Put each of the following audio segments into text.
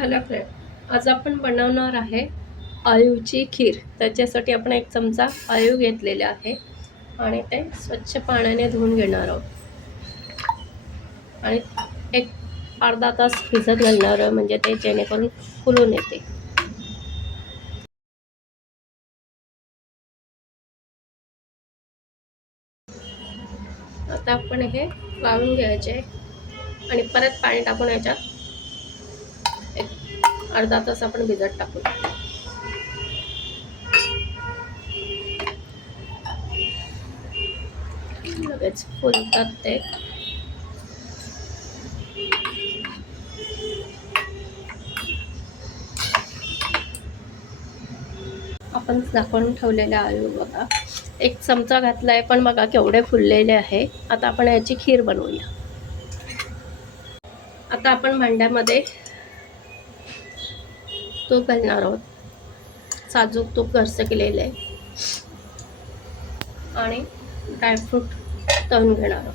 Hello friend, आज आपण बनवणार आहे आळूची खीर। त्याच्यासाठी आपण 1 चमचा आळू घेतलेले आहे आणि ते स्वच्छ पाण्याने धुवून घेणार आहोत आणि एक अर्धा तास भिजत घालणार आहे, म्हणजे ते जेणेकरून फुलून येते। आता आपण हे लावून घ्यायचे आणि परत पाणी टाकून याच्यात अर्धा तास आपण भिजत टाकू। लगेच फुलतात ते। आपण झाकून ठेवलेले आळू बघा, 1 चमचा घातलाय, पण बघा केवढे फुललेले आहे। आता आपण याची खीर बनवूया। आता आपण भांड्यामध्ये तूप घालणार आहोत, साजूक तूप घरचं केलेलं आहे आणि ड्रायफ्रूट तळून घेणार आहोत।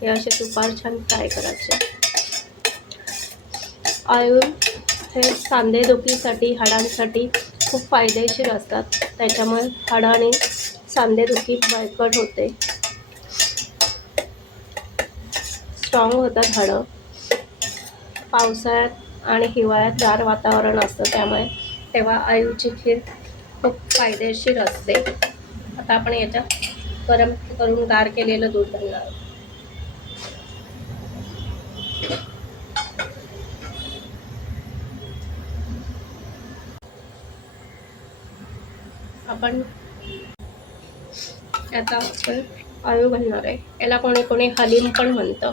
हे असे तुपावर छान फ्राय करायचे। आळू हे सांधेदुखीसाठी, हाडांसाठी खूप फायदेशीर असतात। त्याच्यामुळे हाडं आणि सांधेदुखी बळकट होते, स्ट्रॉंग होतात हाडं। पावसाळ्यात आणि हिवाळ्यात गार वातावरण असतं, त्यामुळे तेव्हा आळूची खीर खूप फायदेशीर असते। आता आपण याच्यात गरम करून गार केलेलं दूध घालणार आहोत। आपण आता आळू घालणार आहे। याला कोणी कोणी हलीम पण म्हणतं।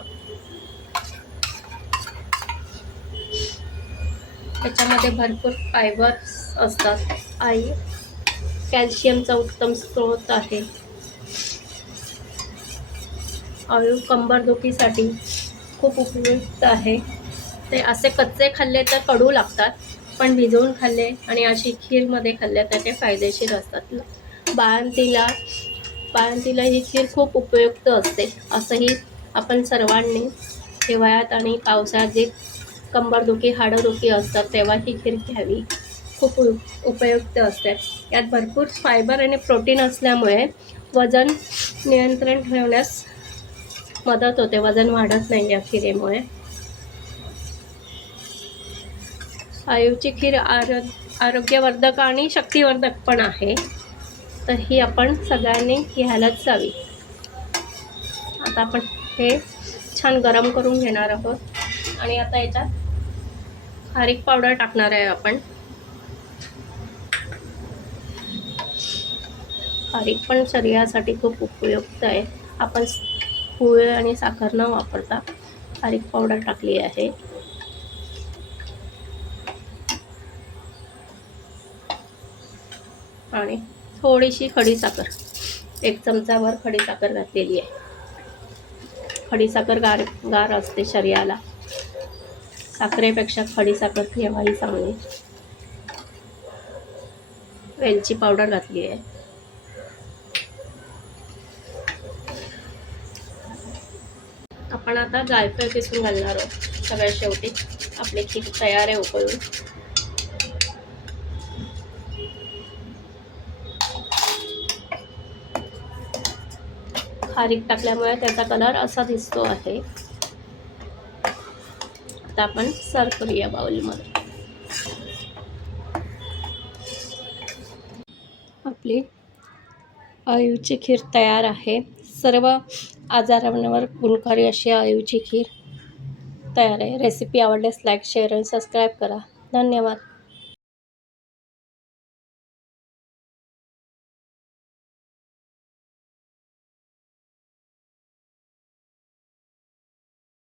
त्याच्यामध्ये भरपूर फायबर असतात आणि कॅल्शियमचा उत्तम स्रोत आहे। आळू कंबरदुखीसाठी खूप उपयुक्त आहे। ते असे कच्चे खाल्ले तर कडू लागतात, पण भिजवून खाल्ले आणि अशी खीरमध्ये खाल्ले तर ते फायदेशीर असतात। बाळंतीला ही खीर खूप उपयुक्त असते। असंही आपण सर्वांनी हिवाळ्यात आणि पावसाळ्यात जे कंबरदुखी, हाडंदुखी असतात तेव्हा ही खीर घ्यावी, खूप उपयुक्त असते। यात भरपूर फायबर आणि प्रोटीन असल्यामुळे वजन नियंत्रण ठेवण्यास मदत होते, वजन वाढत नाही या खीरेमुळे। आळूची खीर आरोग्यवर्धक आणि शक्तिवर्धक पण आहे, तर ही आपण सगळ्यांनी घ्यायलाच हवी। आता आपण हे छान गरम करून घेणार आहोत आणि आता याच्यात खारीक पावडर टाकणार आहे आपण। खारीक पण शरीरासाठी खूप उपयुक्त आहे। आपण गूळ आणि साखर न वापरता खारीक पावडर टाकली आहे। आणि थोडीशी खडीसाखर, 1 चमचावर खडीसाखर घातलेली आहे। खडीसाखर गार असते शरीराला, साखरेपेक्षा खडीसाखर केव्हाही चांगली। वेलची पावडर घातली आहे। आपण आता जायफळ किसून घालणार आहोत सगळ्यात शेवटी। आपली खीर तयार आहे उकळून। खारीक टाकल्यामुळे त्याचा कलर असा दिसतो आहे। आता आपण सर्व करूया बाउलमध्ये। आपली आळूची खीर तयार आहे। सर्व आजारांवर गुणकारी अशी आळूची खीर तयार आहे। रेसिपी आवडल्यास लाईक, शेअर आणि सबस्क्राईब करा। धन्यवाद।